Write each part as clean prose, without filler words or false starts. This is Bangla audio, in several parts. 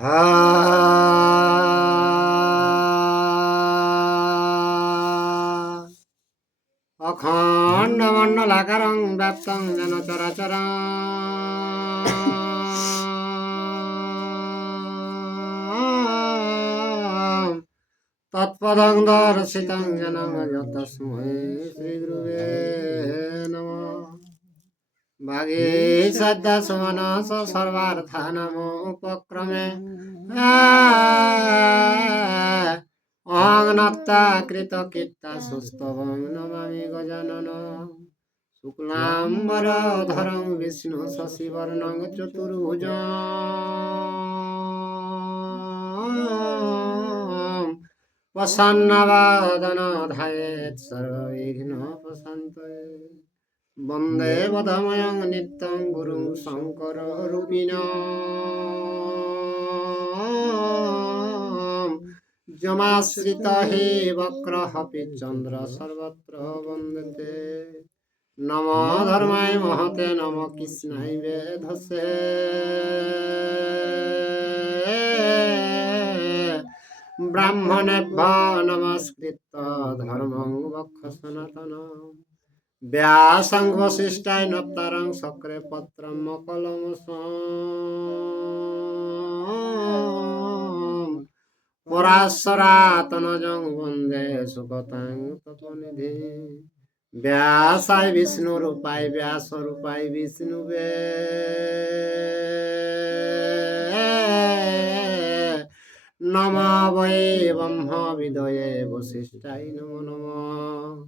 হা অখণ্ড মণ্ডলাকারং ব্যাপ্তং যেন চরাচরং তৎপদং দর্শিতং যেন তস্मै শ্রীগুরুবে নমঃ। ভাগে শ্রদ্ধা সুমনস সর্বার্থানাম উপক্রমে অংনত্তা কৃতকীর্তা সুস্তবং নমামি গজানন। শুক্লাম্বরধরং বিষ্ণু শশিবর্ণং চতুর্ভুজং প্রসন্নবদন ধ্যায়েৎ সর্ববিঘ্নোপশান্তয়ে। বন্দে বদময়ং নিত্যং গুরুং শঙ্কররূপিণঃ। যমাশ্রিত হে বক্রঃ চন্দ্র সর্বত্র বন্দতে। নমো ধর্মায় মহতে নমো কৃষ্ণায় বেধসে। ব্রাহ্মণেভ্যো নমস্কৃত্য ধর্মং বক্ষ সনাতনম। ব্যাসং বশিষ্ঠায় নপ্তারং শক্রে পত্রম কলমসং। পরাশরাতনজং বন্দে সুগতাং তপোনিধি। ব্যাসায় বিষ্ণুরূপায় ব্যাসরূপায় বিষ্ণুবে। নমো বৈ ব্রহ্ম বিদয়ে বশিষ্ঠায় নমো নমঃ।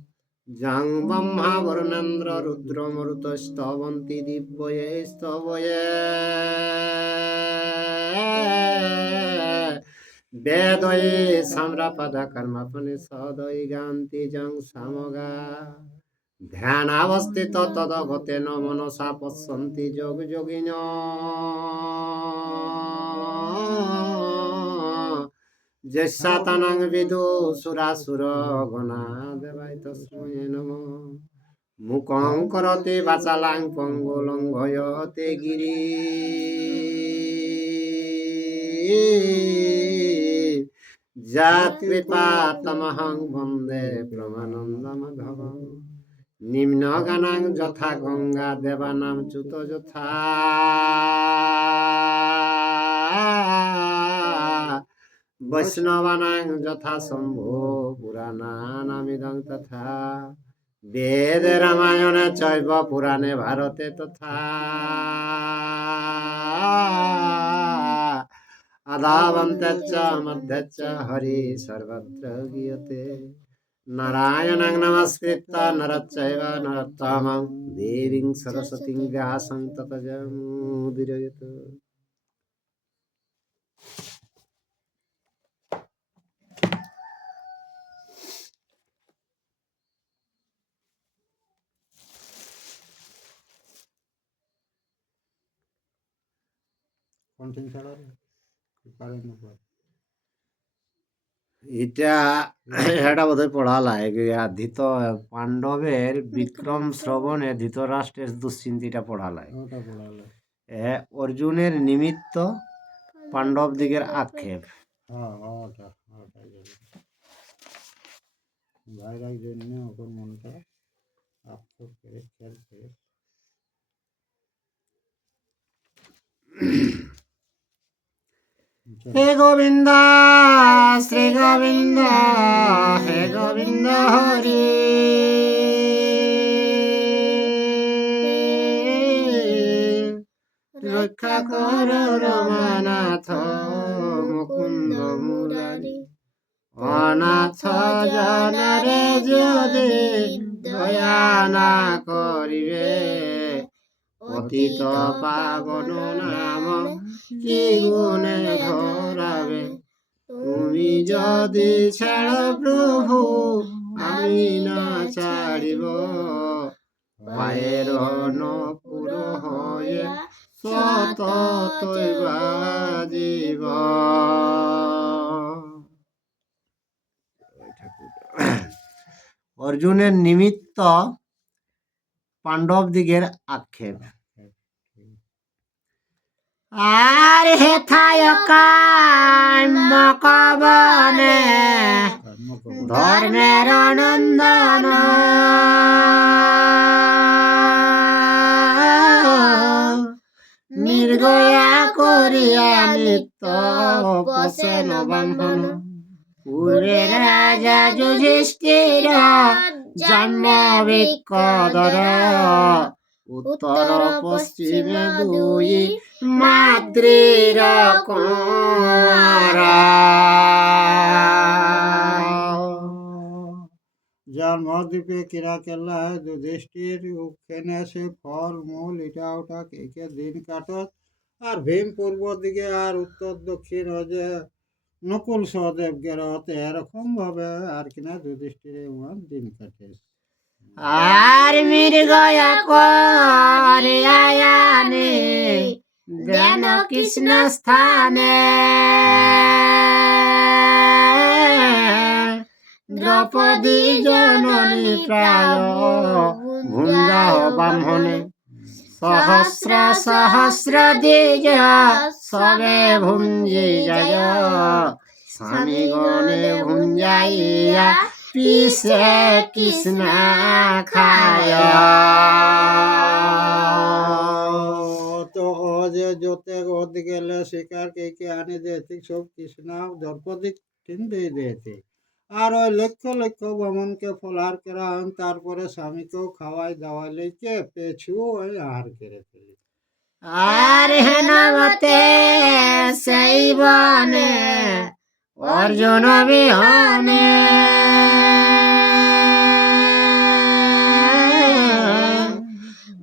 যং ব্রহ্মা বরুণেন্দ্র রুদ্র মরুতস্তবন্তি দিব্যয়ে স্তবয়ে। বেদয়ে সাম্রাপদ কর্মপনিষদয়ে গান্তি যং সামগা। ধ্যানাবস্থিত তদগতেন মনসা পশ্যন্তি যোগ যোগিনঃ। যস্যাতনং বিদুষুরাসুরগণা দেবায় তস্मै নমঃ। মূকং করোতি বাচালাং পঙ্গু লঙ্ঘয়তে গিরিম। যৎকৃপাতমহং বন্দে পরমানন্দমাধবং। নিম্নগানাং যথা গঙ্গা দেবানাং চ্যুত যথা। বৈষ্ণবানাং যথা শম্ভো পুরাণানামিদং তথা। বেদে রামায়ণে চৈব পুরাণে ভারতে তথা। আদাবন্তেচ্চ মধ্যেচ্চ হরি সর্বত্র গীয়তে। নারায়ণং নমস্কৃত্য নরশ্চৈব নরোত্তমং দেবীং সরস্বতীং ব্যাসং ততো জয়মুদীরয়েৎ। এটা বোধহয় পড়া লাগে। ধৃত পাণ্ডবের বিক্রম শ্রবণে ধৃতরাষ্ট্রের দুশ্চিন্তিটা পড়া লাগে। অর্জুনের নিমিত্ত পাণ্ডব দিগের আক্ষেপ। ভাইরাগ জন্য ওপর মনটা আক্ষেপ করে খেয়াল করে। হে গোবিন্দ শ্রী গোবিন্দ হে গোবিন্দ হরি। রক্ষা কর রমানাথ মুকুন্দ মুরারি। অনাথ জনরে যদি দয়া না করিবে। পতিত পাবন নাম কি গুণে ধরাবে। তুমি যদি ছাড় প্রভু আমি না ছাড়িব। পায়ের নপুর হয়ে সততই বাজিব। অর্জুনের নিমিত্ত পাণ্ডব দিগের আক্ষেপ। আর হেথায় কাম্যক বনে ধর্মের নন্দন মৃগয়া করিয়া নিত্য বসেন ব্রাহ্মণ পূর্বে রাজা যুধিষ্ঠির জন্ম বিকদর উত্তর পশ্চিমে দুই মাতৃর কুমার জন্মদ্বীপে কিরা কেল্লা যুধিষ্ঠির ওখানে সে ফল মূল এটা ওটা কে দিন কাটত আর ভীম পূর্ব দিকে আর উত্তর দক্ষিণ যে নকুল সহদেব গেরতে এরকম ভাবে আর কিনা যুধিষ্ঠির দিন কাটে আর মৃগয়া করিয়ানি দেন কৃষ্ণ স্থানে দ্রৌপদী জননী প্রায় ভুঞ্জা ব্রাহ্মণে সহস্র সহস্র দ্বিজ সবে ভুঞ্জি যায় স্বামী গণে ভুঞ্জাইয়া পিছে কৃষ্ণ খায় তো যে जोते गोद गेले शिकार के आने देते सब कृष्णा द्रौपदी टिन दे देते আর ওই লক্ষ লক্ষ ব্রাহ্মণকে ফলার করা তারপরে স্বামীকেও খাওয়াই দাওয়াই লেকে পেছু ওই আহার করে ফেলি আর হেনবতে সেই বনে অর্জুন বিহনে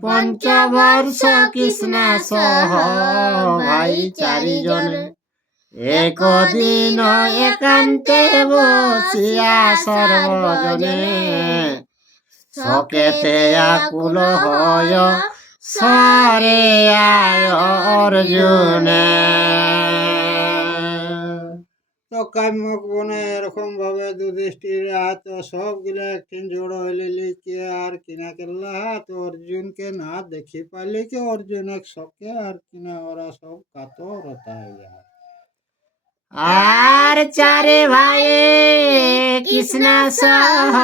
পঞ্চবর্ষ কৃষ্ণ সহ ভাই চারিজনে একদিন একান্তে বসিয়া সর্বজনে সকেতে আকুল হয় সরে আয় অর্জুনে তো কাম্যক বনে এরকম ভাবে যুধিষ্ঠির তো সবগুলো একদিন জোড়ো হইলে লিখে আর কিনা কেল্লা তো অর্জুনকে না দেখি পাইলে কি অর্জুন এক শখে আর কিনা ওরা সব কাতরতা হয়ে যায় আর চারে ভাই কৃষ্ণ সহ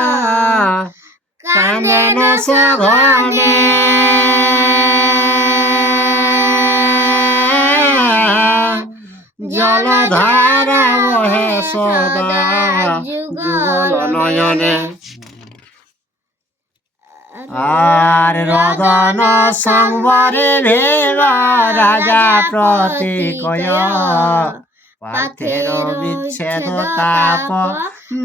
কান্দন সঘনে জলধারা বহে সদা যুগল নয়নে আর রদন সংবরে ভেব রাজা প্রতীকয় পার্থের বিচ্ছেদ তাপ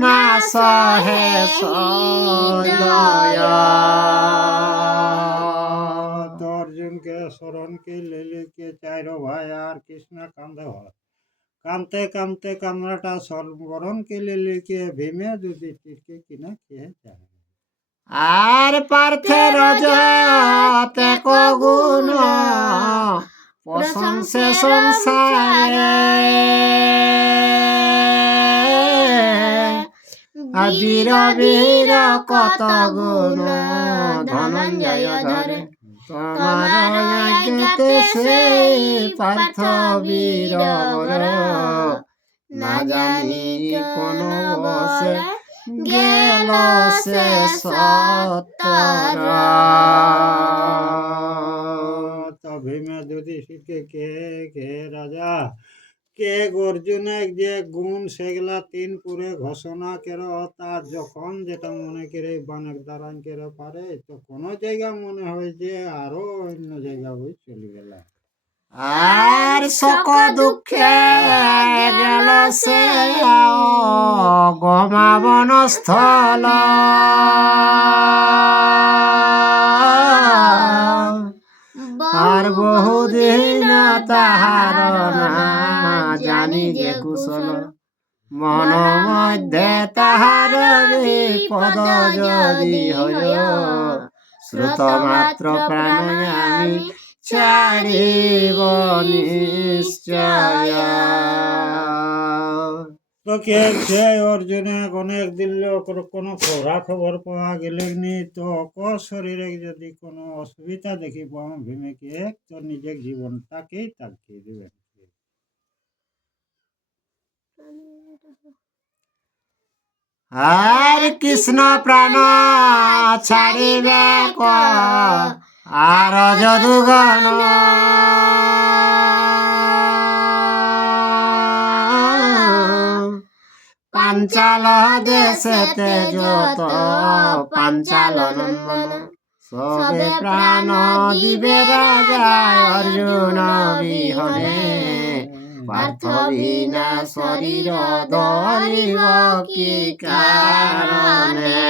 না সহে সদয় তো অর্জুনকে স্মরণকে লেলিকে চাইরো ভাই আর কৃষ্ণ কান্দে হয় কানতে কানতে কান্নাটা স্মরণকে লেলিকে ভীমে যুধিষ্ঠিরকে কিনা খেয়ে যায় আর পার্থের যতে গুণ প্রশংসে সংসারে বীর বীর কত গুণ ধনঞ্জয় ধরে তোমার যজ্ঞতে সে পার্থ বীর না জানি কোন বসে গেল সে সত্তর তো ভীমে যুধিষ্ঠিরকে কে রাজা কে অর্জুনের যে গুণ সেগুলা তিন পুরে ঘোষণা করে তার যখন যেটা মনে করে বানক দারান করে পারে তো কোনো জায়গা মনে হয় যে আরো অন্য জায়গা হয়ে চলে গেল আর শোক দুঃখে গেল সে গমাবন স্থল আর বহুদিন তাহার না জানি যে কুশল মন মধ্যে তাহার বিপদ যদি হয় শ্রুত মাত্র প্রাণ আমি ছাড়িব নিশ্চয় তো কে সে অর্জুনে অনেক দিন কোনো খবরা খবর পাওয়া গেলে নি তো শরীরে যদি কোনো অসুবিধা দেখি পাও ভীমেকে তো নিজের জীবনটাকেই তাকিয়ে দেবেন আর কৃষ্ণ প্রাণ ছাড়িবে আর যদুগণ পাঞ্চাল দেশেতে যত পাঞ্চাল নন্দন সবে প্রাণ দিবে রাজা অর্জুন বিহনে পার্থ বিনা শরীর ধরিব কি কারণে।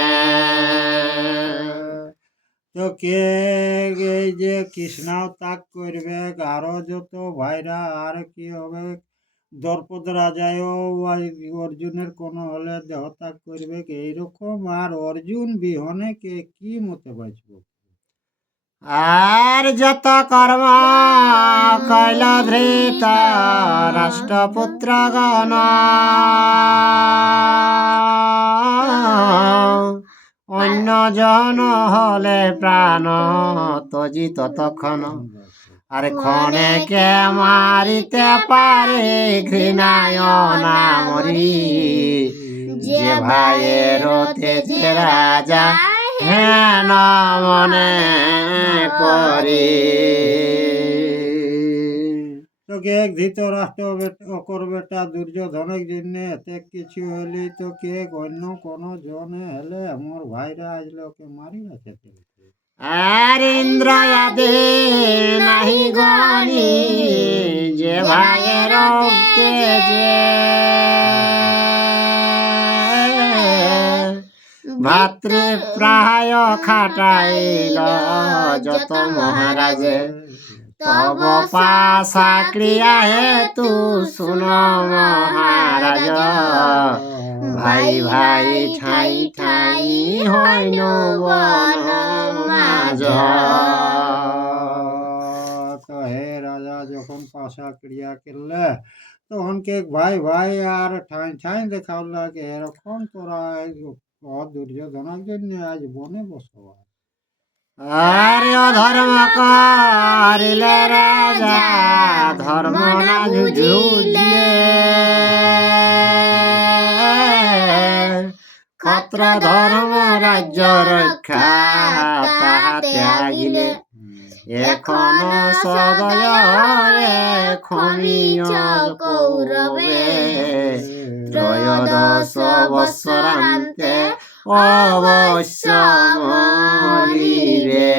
তো কে এই যে কৃষ্ণ ত্যাগ করবে আরো যত ভাইরা আর কি হবে, দ্রৌপদ রাজায়ও অর্জুনের কোনো হলে দেহ ত্যাগ করবে এইরকম, আর অর্জুন বিহনে কে কি মতে বাঁচব। আর যত কর্ম কইল ধৃত রাষ্ট্রপুত্রগণ অন্য জন হলে প্রাণ তজি ততক্ষণ আর ক্ষণে কে মারিতে পারে ঘৃণায় না মরি যে ভাইয়ের তেজে রাজা হেন মনে করি। তোকে এক ধৃতরাষ্ট্র অকর বেটা দুর্যোধনের জন্য এতে কিছু হলে তো কে অন্য কোনো জনে হলে আমার ভাইরা আসলে ওকে মারি আছে। আর ইন্দ্র আদে নাহি গনি যে ভাইয়ের তেজে ভাতৃ প্রায় খাটাইল যত মহারাজে তব পাশা ক্রিয়া হেতু শুন মহারাজ ভাই ভাই ঠাই ঠাই হইন বন মাঝ। তো হে রাজা যখন পাশা ক্রিয়া করলে তখন কে ভাই ভাই আর ঠাই ঠাই দেখাও লাগে এরকম তোরা দুর্যোধনের জন্য আজ বনে বসবাস। আর অধর্ম করিলে রাজা ধর্ম না ঝুঝুলে ক্ষত্র ধর্ম রাজ্য রক্ষা তাহা ত্যাগিলে এখন সদয় খনিজ কৌরবে ত্রয়োদশ বৎসরান্তে অবশ্য মরিবে।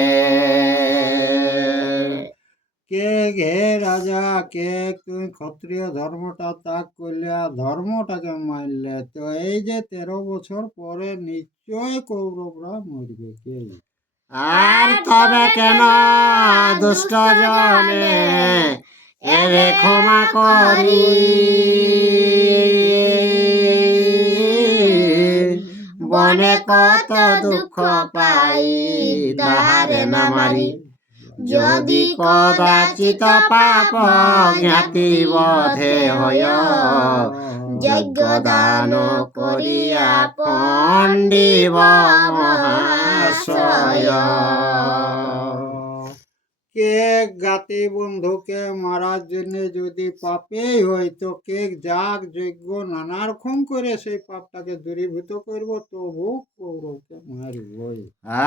কে হে রাজা কে তুমি ক্ষত্রিয় ধর্মটা ত্যাগ করলে আর ধর্মটাকে মানলে, তো এই যে 13 বছর পরে নিশ্চয় কৌরবরা মরবে কে। আর তবে কেন দুষ্ট জনে এবে ক্ষমা করি বনে কত দুঃখ পাই তাহারে না মারি যদি কদাচিত পাপ জ্ঞাতি বধে হয় যজ্ঞ দান করিয়া পণ্ডিব মহাশয়। কে গাতি বন্ধুকে মারার জন্য যদি পাপেই হয় তো কে যাগ যজ্ঞ নানা রকম করে সেই পাপটাকে দূরীভূত করবো তবু কৌরবকে মারিবই।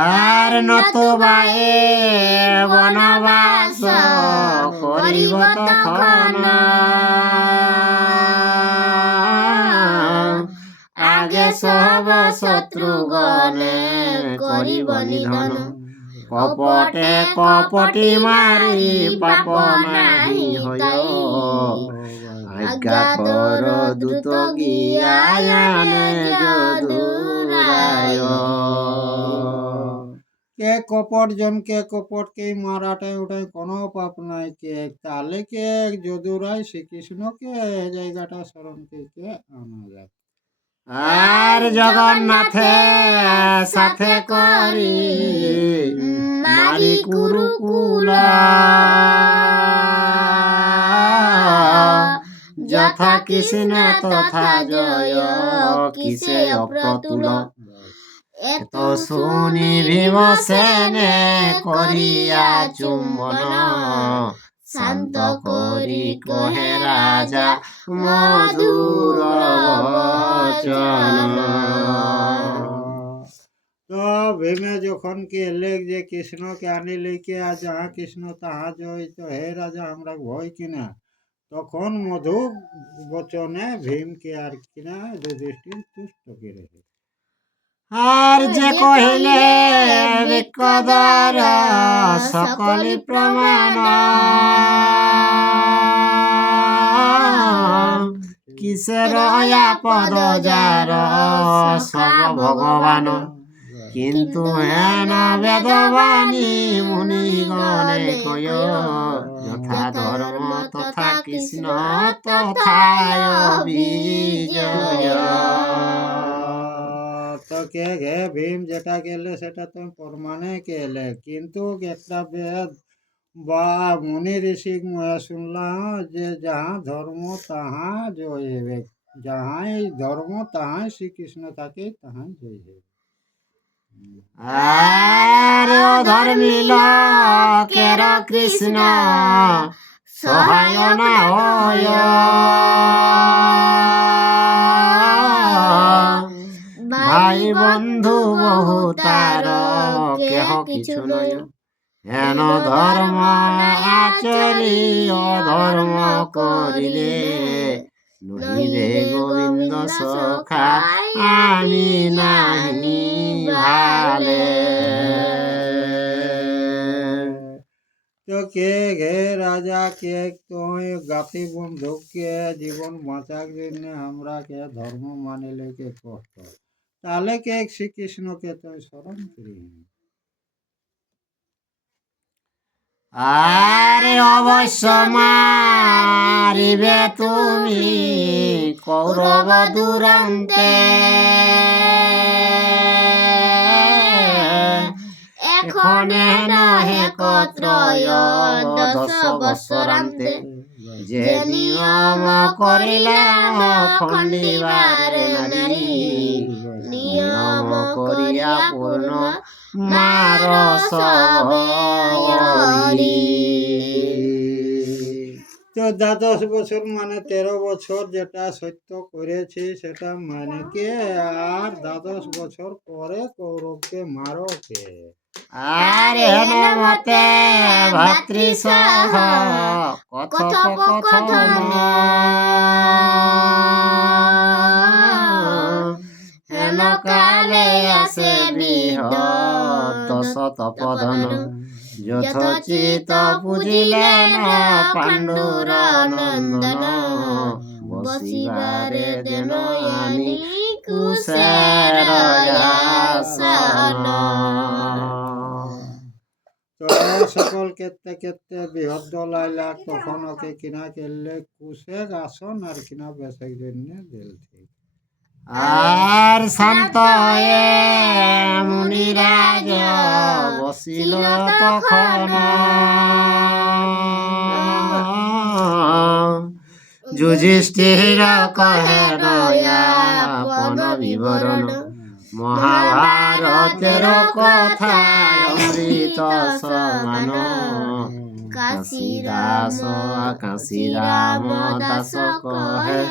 আর নতুবা এ বনবাস করিব তখন আগে সব শত্রুগণে করিব নিধন কপটে কপটি মারি পাপ নাহি হয় আজ্ঞা কর দ্রুত গিয়ানে যদুরায়। কে কপট জনকে কপটকে মারাটাই ওটাই কোনো পাপ নাই কে তাহলে কে যদুরাই শ্রীকৃষ্ণকে জায়গাটা স্মরণকে কে আনা যায়। আর জগন্নাথে সাথে করি মারি কুরুকুল যথা কৃষ্ণ তথা জয় কিসে অপ্রতুল এত শুনি ভীমসেনে করিয়া চুম্বন শান্ত করি কহে রাজা মধুর বচন। তো ভীমে যখন কি এলে যে কৃষ্ণকে আনিলে কে আর যাহা কৃষ্ণ তাহা জয়, তো হে রাজা আমরা ভয় কিনা, তখন মধু বচনে ভীমকে আর কিনা যুধিষ্ঠির তুষ্ট করে। আর যে কহিলে বিকদর সকলি প্রমাণ, কিসের পদ যার সব ভগবান, কিন্তু হেন বেদবাণী মুনিগণে কয়, যথা ধর্ম তথা কৃষ্ণ তথায় বিজয়। তো কে গে ভীম যেটা গেলে সেটা তুমি প্রমাণে গেলে, কিন্তু একটা বেদ বা মুনি ঋষি শুনলাম যে যাহা ধর্ম তাহা জয় হবে, যাহাই ধর্ম তাহাই শ্রীকৃষ্ণ থাকে তাহাই জয় হবে। আর ধর্মী লোকের কৃষ্ণ সহায় না হয়, ভাই বন্ধু বহু তার কেহ কিছু নয়, হেন ধর্ম আচরি অধর্ম করিলে, নহিবে গোবিন্দ সখা আমি নাহি ভালে। তো কে গে রাজা কে তুই গাতি বন্ধুকে জীবন বাঁচার জন্য আমরা কে ধর্ম মানিলে কে কষ্ট, তাহলে কে শ্রীকৃষ্ণকে তুই স্মরণ করি। আরে অবশ্য মারিবে তুমি কৌরব দুরন্তে, এখনে নহে কত্রয় 10 বৎসরান্তে, যে নিয়ম করিলাম খণ্ডিবার নারী, নিয়ম করিয়া পূর্ণ মার সবরি। তো 12 বছর মানে 13 বছর যেটা সত্য করেছি সেটা মানে কে, আর 12 বছর পরে কৌরবকে মারো কে। আর হেন মতে ভাতৃসহ কথোপকথন, হেন কালে আসে বৃহৎ শতপধন, যথোচিত পুজিলেন পাণ্ডুর নন্দন, বসিবারে দেন আনি কুশের আসন। তো সকল ক্ষেত্রে ক্ষেত্রে বৃহৎ দলাইলা তখন ওকে কিনা করলে কুশের আসন আর কিনা বেসের জন্য দিলছে। আর শান্ত হয়ে মুনিরাজ বসিল তখন, যুধিষ্ঠির কহে আপন বিবরণ, মহাভারতের কথা অমৃত সমান, কাশী দাস কাশী রাম দাস কহে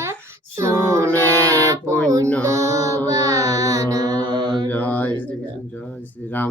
শুনে পুণ্যবান। জয় শ্রী রাম।